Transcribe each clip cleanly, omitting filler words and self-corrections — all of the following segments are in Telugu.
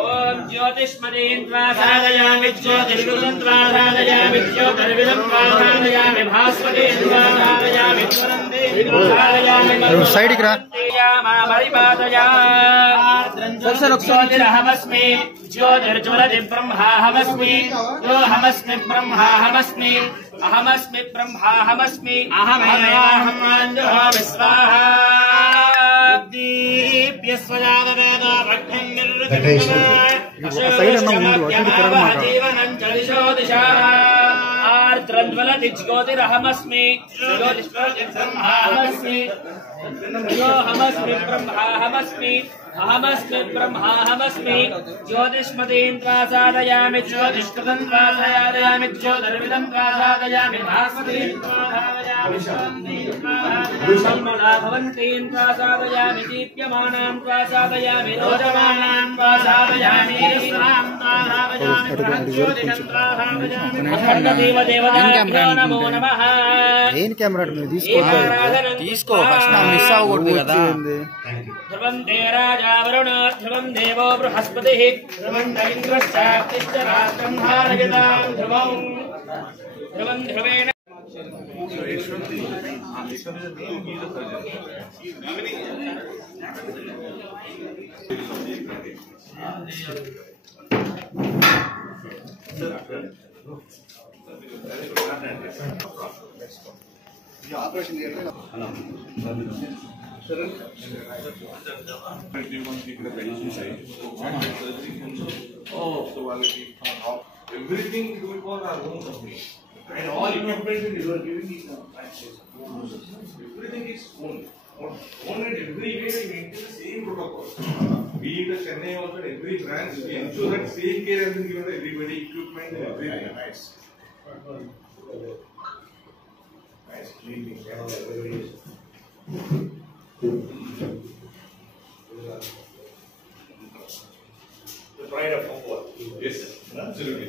ओम ज्योतिष्मदीन्द्वा साधयामि ज्योतिष्कृतन्द्वा साधयामि ज्योतिर्विदन्द्वा साधयामि भास्वतीन्द्वा साधयामि ज्वलन्तीन्द्वा साधयामि साइड करा परिपादया ज्योतिरहमस्मि ज्योतिर्ज्वलति ब्रह्माहमस्मि योऽहमस्मि ब्रह्माहमस्मि अहमस्मि ब्रह्माहमस्मि अहमेवाहं स्वाहा ज्योतिरहमस्मि ब्रह्माहमस्मि योऽहमस्मि ब्रह्माहमस्मि अहमस्मि ब्रह्माहमस्मि ज्योतिष्मदीन्द्वा साधयामि ज्योतिष्कृतन्द्वा साधयामि ज्योतिर्विदन्द्वा साधयामि भास्वतीन्द्वा साधयामि शल्मला भवन्तीन्द्वा साधयामि दीप्यमानान्त्वा साधयामि रोचमानान्त्वा साधयामि स्वान्त्वा साधयामि ज्योतिषन्त्वा साधयामि अखण्डदेवदेवताभ्यो नमो नमः। ఏం కెమెరా తీసుకో ఫస్ట్ నా మిస్ అవ్వకూడదు కదా ధ్రువం తే రాజా వరుణ ధ్రువం దేవో బృహస్పతిః ధ్రువం ఇంద్రశ్చాగ్నిశ్చ రాష్ట్రం ధారయతాం ధ్రువం ధ్రువం ధ్రువేణ ఆపరేషన్ చేయాలి everything do it for our own company and all equipment you are giving is everything is owned and every way we maintain the same protocol. Be it a Chennai also every branch we ensure that same care has been given to everybody, equipment and everything. Nice cleaning everybody is the pride of Papua. Yes, absolutely.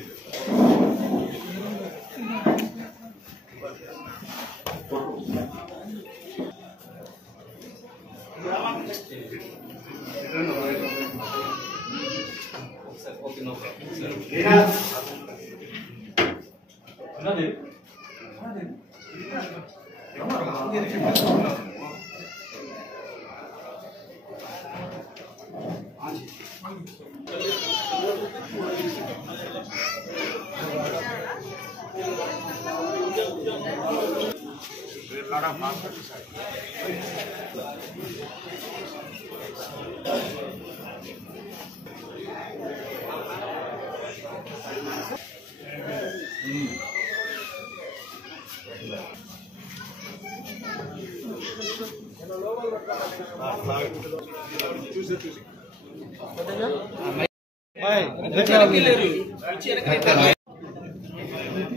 Okay, no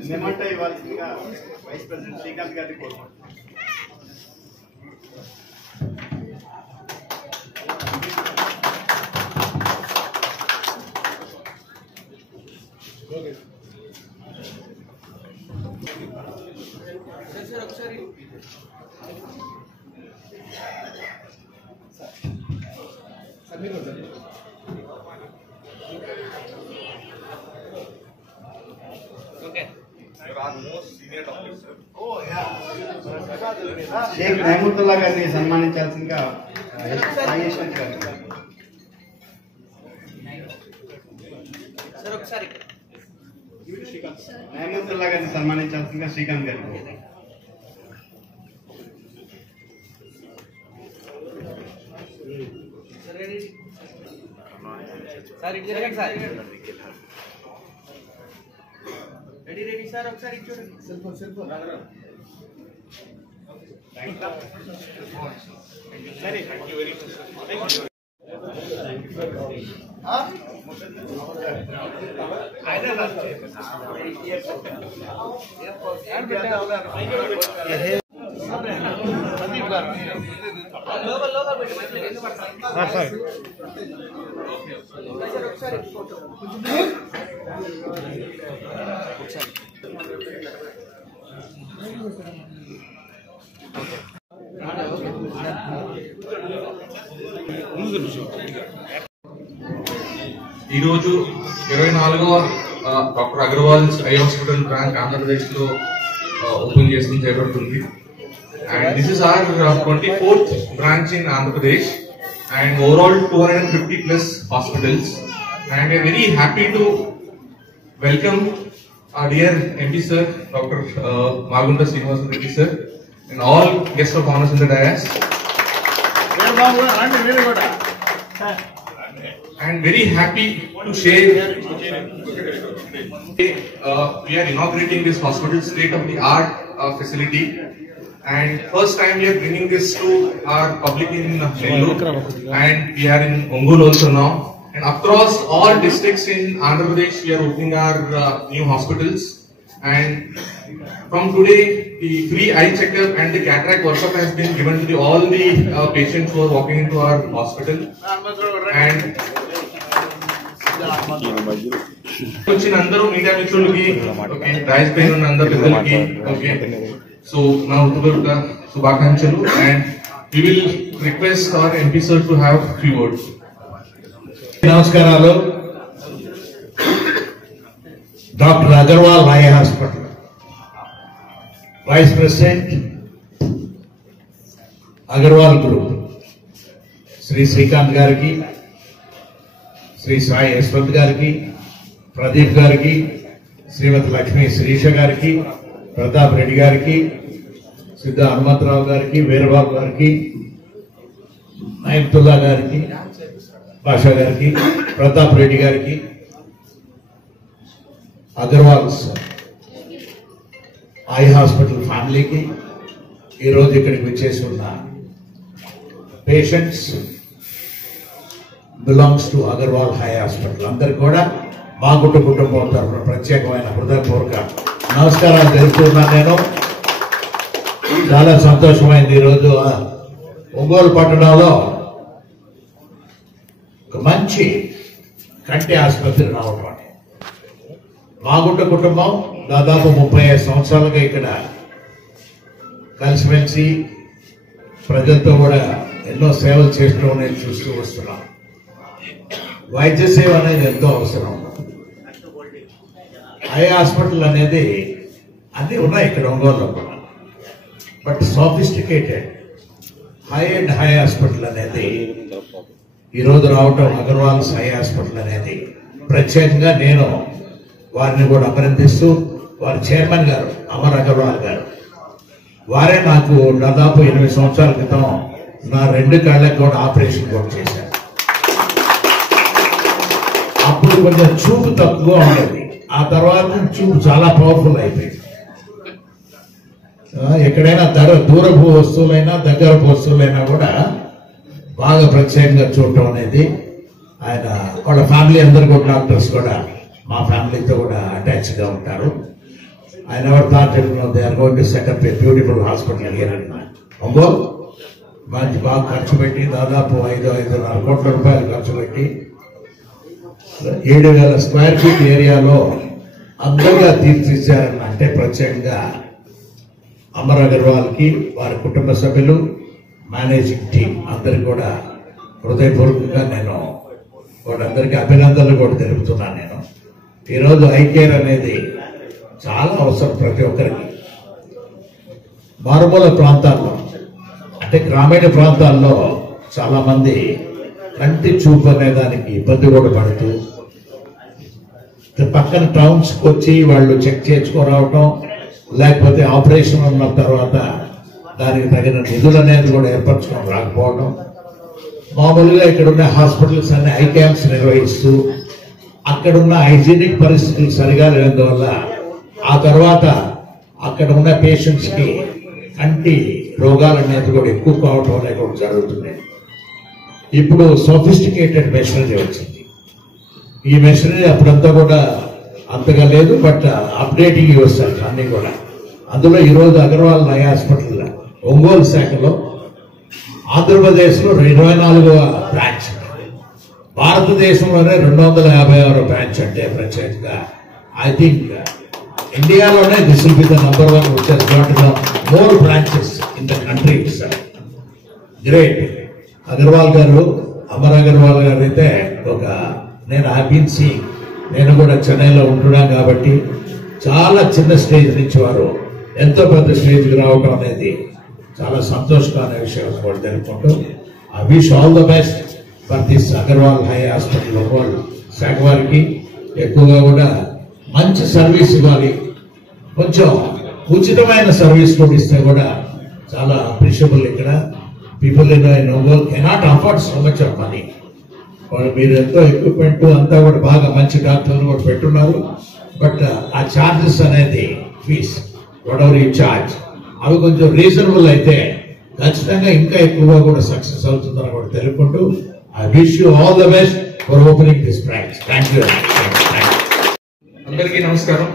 memento ఇవ్వాల్సిందిగా వైస్ ప్రెసిడెంట్ శ్రీకాంత్ గారిని కోరుకుంటున్నాను. Okay. You're our most senior doctor, sir. Sheikh Mahmudullah గారిని సన్మానించాల్సిందిగా నాగేశ్వర్ గారు. మహమూదుల్లా గారిని సన్మానించాల్సిందిగా శ్రీకాంత్ గారు. సార్ ఇటు జరగండి సార్. రెడీ సార్, ఒకసారి చూడండి. సెల్ ఫోన్ ఈ రోజు 24వ doctor Agarwal's eye hospital branch Andhra Pradesh లో ఓపెన్ చేసిన చేయబడుతుంది. And this is our 24th branch in Andhra Pradesh and overall 250+ hospitals. And we are very happy to welcome our dear MP sir, Dr. Magunda Srinivasa Reddy sir, and all guests of honors in the dais. And very happy to share. We are inaugurating this hospital, state-of-the-art facility, and first time we are bringing this to our public in Nellore, and we are in Ongole also now. And across all districts in Andhra Pradesh, we are opening our new hospitals. And from today, the free eye checkup and the cataract workup has been given to all the patients who are walking into our hospital. And వచ్చిన అందరూ మీడియా మిత్రులకి ఓకే రైస్ పైన ఉన్న అందరు పెద్దలకి ఓకే సో నా హృదయపూర్వక శుభాకాంక్షలు. And we will request our MP sir to have few words. నమస్కారాలు. Doctor Agarwal eye hospital vice president Agarwal group Shri Srikanth గారికి, శ్రీ సాయి యశ్వంత్ గారికి, ప్రదీప్ గారికి, శ్రీమతి లక్ష్మీ శిరీష గారికి, ప్రతాప్ రెడ్డి గారికి, సిద్ధ హనుమంతరావు గారికి, వీరబాబు గారికి, నయమతుల్లా గారికి, భాషా గారికి, ప్రతాప్ రెడ్డి గారికి, అగర్వాల్స్ ఐ హాస్పిటల్ ఫ్యామిలీకి, ఈరోజు ఇక్కడికి వచ్చేసి ఉన్న patients belongs to Agarwal eye hospital అందరికి కూడా మా కుటుంబం తరఫున ప్రత్యేకమైన హృదయపూర్వక నమస్కారాలు తెలుపుతున్నాను. నేను చాలా సంతోషమైంది ఈరోజు ఒంగోలు పట్టణంలో ఒక మంచి కంటి ఆసుపత్రి రావడం. మా కుటుంబం దాదాపు 35 సంవత్సరాలుగా ఇక్కడ కలిసిమెలిసి ప్రజలతో కూడా ఎన్నో సేవలు చేస్తూ అనేది చూస్తూ వస్తున్నాం. వైద్య సేవ అనేది ఎంతో అవసరం. ఐ హాస్పిటల్ అనేది అన్ని ఉన్నాయి ఇక్కడ ఒంగోలులో కూడా, but sophisticated high and high hospital అనేది ఈరోజు రావటం అగర్వాల్స్ ఐ హాస్పిటల్ అనేది ప్రత్యేకంగా నేను వారిని కూడా అభినందిస్తూ, వారి చైర్మన్ గారు అమర్ అగర్వాల్ గారు వారే నాకు దాదాపు 8 సంవత్సరాల క్రితం నా 2 కళ్ళకి కూడా ఆపరేషన్ కూడా చేశారు. అప్పుడు కొంచెం చూపు తక్కువగా ఉండేది, ఆ తర్వాత చూపు చాలా పవర్ఫుల్ అయిపోయింది. ఎక్కడైనా దూరపు వస్తువులైనా దగ్గరపు వస్తువులైనా కూడా బాగా ప్రత్యేకంగా చూడటం అనేది ఆయన వాళ్ళ ఫ్యామిలీ అందరు కూడా డాక్టర్స్ కూడా మా ఫ్యామిలీతో కూడా అటాచ్ గా ఉంటారు. ఆయన ఎవరు thought they are going to set up a beautiful hospital here in Ongole. మంచి బాగా ఖర్చు పెట్టి దాదాపు 5-5.5 కోట్ల రూపాయలు ఖర్చు పెట్టి 7,000 స్క్వేర్ ఫీట్ ఏరియాలో అందరిగా తీర్చిదిద్దారని అంటే ప్రత్యేకంగా అమర్ అగర్వాల్ కి, వారి కుటుంబ సభ్యులు, మేనేజింగ్ టీం అందరికి కూడా హృదయపూర్వకంగా నేను వాళ్ళందరికీ అభినందనలు కూడా తెలుపుతున్నాను. నేను ఈరోజు ఐ కేర్ అనేది చాలా అవసరం ప్రతి ఒక్కరికి. మారుమూల ప్రాంతాల్లో అంటే గ్రామీణ ప్రాంతాల్లో చాలా మంది కంటి చూపు అనే దానికి ఇబ్బంది కూడా పడుతూ పక్కన టౌన్స్కి వచ్చి వాళ్ళు చెక్ చేసుకురావటం, లేకపోతే ఆపరేషన్ ఉన్న తర్వాత దానికి తగిన నిధులు అనేది కూడా ఏర్పరచుకొని రాకపోవడం, మామూలుగా ఇక్కడున్న హాస్పిటల్స్ అన్ని ఐ క్యాంప్స్ నిర్వహిస్తూ అక్కడున్న హైజీనిక్ పరిస్థితులు సరిగా లేనందువల్ల ఆ తర్వాత అక్కడ ఉన్న పేషెంట్స్కి కంటి రోగాలు అనేది కూడా ఎక్కువ కావటం అనేది కూడా జరుగుతుంది. ఇప్పుడు సోఫిస్టికేటెడ్ మెషినరీ వచ్చింది. ఈ మెషినరీ అప్పుడంతా కూడా అంతగా లేదు, బట్ అప్డేటింగ్ వస్తారు అన్నీ కూడా. అందులో ఈరోజు అగర్వాల్ ఐ హాస్పిటల్ ఒంగోలు శాఖలో ఆంధ్రప్రదేశ్లో 24వ బ్రాంచ్, భారతదేశంలోనే 256వ బ్రాంచ్ అంటే ప్రత్యేకంగా ఐ థింక్ ఇండియాలోనే this will be the number 1 which has got more branches in the country. Great. Agarwal గారు, అమర్ అగర్వాల్ గారు అయితే నేను హ్యాపీన్సీ, నేను కూడా చెన్నైలో ఉంటున్నాను కాబట్టి చాలా చిన్న స్టేజ్ నుంచి వారు ఎంతో పెద్ద స్టేజ్కి రావడం అనేది చాలా సంతోషకరమైన విషయం కూడా తెలుపుకుంటూ I wish all the best for this Agarwal eye hospital Ongole శాఖ వారికి. ఎక్కువగా కూడా మంచి సర్వీస్ ఇవ్వాలి, కొంచెం ఉచితమైన సర్వీస్ కూడా ఇస్తే కూడా చాలా అప్రిషియబుల్. ఇక్కడ people in Ongole cannot afford so much of money. మీరు ఎంతో ఎక్విప్మెంట్ అంతా కూడా బాగా మంచి డాక్టర్లు కూడా పెట్టున్నారు, బట్ ఆ ఛార్జెస్ అనేది fees whatever you charge అవి కొంచెం రీజనబుల్ అయితే ఖచ్చితంగా ఇంకా ఎక్కువగా కూడా సక్సెస్ అవుతుందని కూడా తెలుపుకుంటూ I wish you all the best for opening this branch. Thank you. అందరికీ నమస్కారం.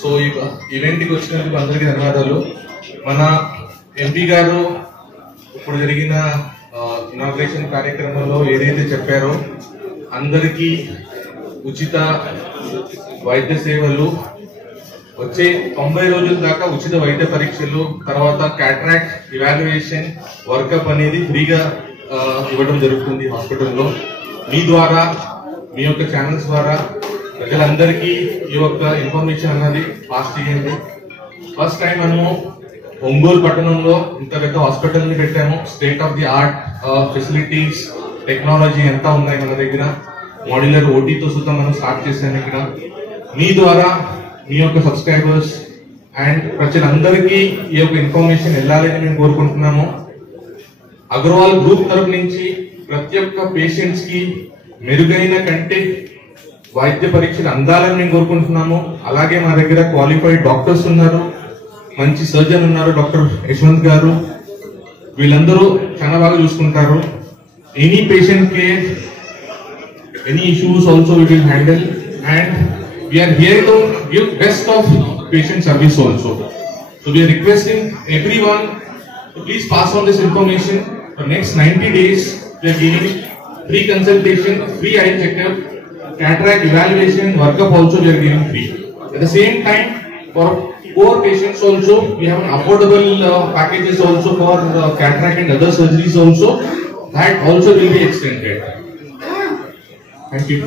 సో ఈ ఈవెంట్కి వచ్చినందుకు అందరికీ ధన్యవాదాలు. మన ఎంపీ గారు ఇప్పుడు జరిగిన ఇనాగ్రేషన్ కార్యక్రమంలో ఏదైతే చెప్పారో అందరికీ ఉచిత వైద్య సేవలు, వచ్చే 90 రోజుల దాకా ఉచిత వైద్య పరీక్షలు, తర్వాత క్యాటరాక్ట్ ఇవాల్యుయేషన్ వర్కప్ అనేది ఫ్రీగా ఇవ్వడం జరుగుతుంది హాస్పిటల్లో. మీ ద్వారా, మీ యొక్క ఛానల్స్ ద్వారా ప్రజలందరికీ ఈ యొక్క ఇన్ఫర్మేషన్ అన్నది పాస్ చేయండి. ఫస్ట్ టైం మనము ఒంగోలు పట్టణంలో ఇంత పెద్ద హాస్పిటల్ ని పెట్టాము. State of the art facilities, technology ఎంత ఉన్నాయి మన దగ్గర. మాడ్యులర్ ఓటీతో సుతా మనం స్టార్ట్ చేసాము ఇక్కడ. మీ ద్వారా మీ యొక్క సబ్స్క్రైబర్స్ అండ్ ప్రజలందరికీ ఈ యొక్క ఇన్ఫర్మేషన్ వెళ్ళాలని మేము కోరుకుంటున్నాము. అగర్వాల్ గ్రూప్ తరఫు నుంచి ప్రతి ఒక్క పేషెంట్స్ కి మెరుగైన కంటే వైద్య పరీక్షలు అందాలని మేము కోరుకుంటున్నాము. అలాగే మా దగ్గర క్వాలిఫైడ్ డాక్టర్స్ ఉన్నారు, మంచి సర్జన్ ఉన్నారు, డాక్టర్ యశ్వంత్ గారు. వీళ్ళందరూ చాలా బాగా చూసుకుంటారు. Any patient care, any issues also we will handle and we are here to give best of patient service also. So we are requesting everyone to please pass on this information. For next 90 days we are giving free consultation, free eye checkup, cataract evaluation, workup also we are giving free. At the same time, for poor patients also we have an affordable packages also for cataract and other surgeries also. That also will be extended. Thank you.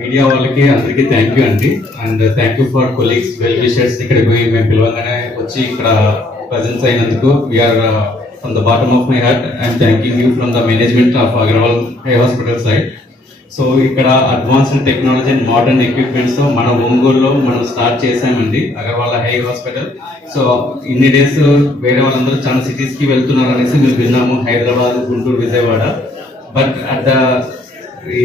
Media వాళ్ళకి అందరికీ థ్యాంక్ యూ అండి. And thank you for colleagues, well wishers. ఇక్కడికి పోయి మేము పిలవగానే వచ్చి ఇక్కడ ప్రజెన్స్ అయినందుకు we are from the bottom of my heart I'm thanking you from the management of Agarwal eye hospital side. So ఇక్కడ advanced technology and modern equipments తో మన ఒంగోలులో మనం స్టార్ట్ చేసామండి అగర్వాల్ హై హాస్పిటల్. సో ఇన్ని డేస్ వేరే వాళ్ళందరూ చాలా సిటీస్ కి వెళ్తున్నారు అనేసి మేము విన్నాము, Hyderabad, Guntur, Vijayawada. But at the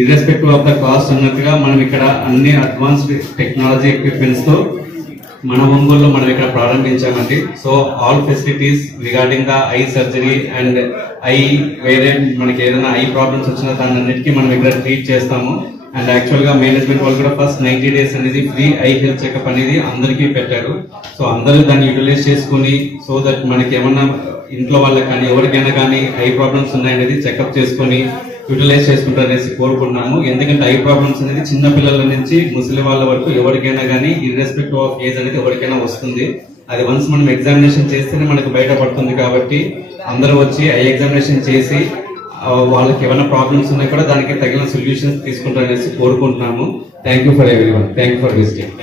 irrespective of the cost అన్నట్టుగా మనం ఇక్కడ అన్ని అడ్వాన్స్డ్ టెక్నాలజీ ఎక్విప్మెంట్స్ తో మన ఒంగోలులో మనం ఇక్కడ ప్రారంభించామండి. So all facilities regarding the eye surgery and eye వేరే మనకి ఏదైనా ఐ ప్రాబ్లమ్స్ వచ్చినా దాని అన్నిటికీ మనం ఇక్కడ ట్రీట్ చేస్తాము. అండ్ యాక్చువల్ గా మేనేజ్మెంట్ వాళ్ళు కూడా ఫస్ట్ 90 days అనేది ఫ్రీ ఐ హెల్త్ చెకప్ అనేది అందరికీ పెట్టారు. సో అందరూ దాన్ని యూటిలైజ్ చేసుకుని సో దట్ మనకి ఏమన్నా ఇంట్లో వాళ్ళకి కానీ ఎవరికైనా కానీ ఐ ప్రాబ్లమ్స్ ఉన్నాయనేది చెకప్ చేసుకుని యూటిలైజ్ చేసుకుంటారనేసి కోరుకుంటున్నాము. ఎందుకంటే ఐ ప్రాబ్లమ్స్ అనేది చిన్న పిల్లల నుంచి ముసలి వాళ్ళ వరకు ఎవరికైనా కానీ ఇర్రెస్పెక్టివ్ ఆఫ్ ఏజ్ అనేది ఎవరికైనా వస్తుంది. అది వన్స్ మనం ఎగ్జామినేషన్ చేస్తేనే మనకు బయటపడుతుంది. కాబట్టి అందరూ వచ్చి ఐ ఎగ్జామినేషన్ చేసి వాళ్ళకి ఏమైనా ప్రాబ్లమ్స్ ఉన్నాయి కూడా దానికి తగిన సొల్యూషన్స్ తీసుకుంటారనేసి కోరుకుంటున్నాము. Thank you for everyone. Thank you for visiting.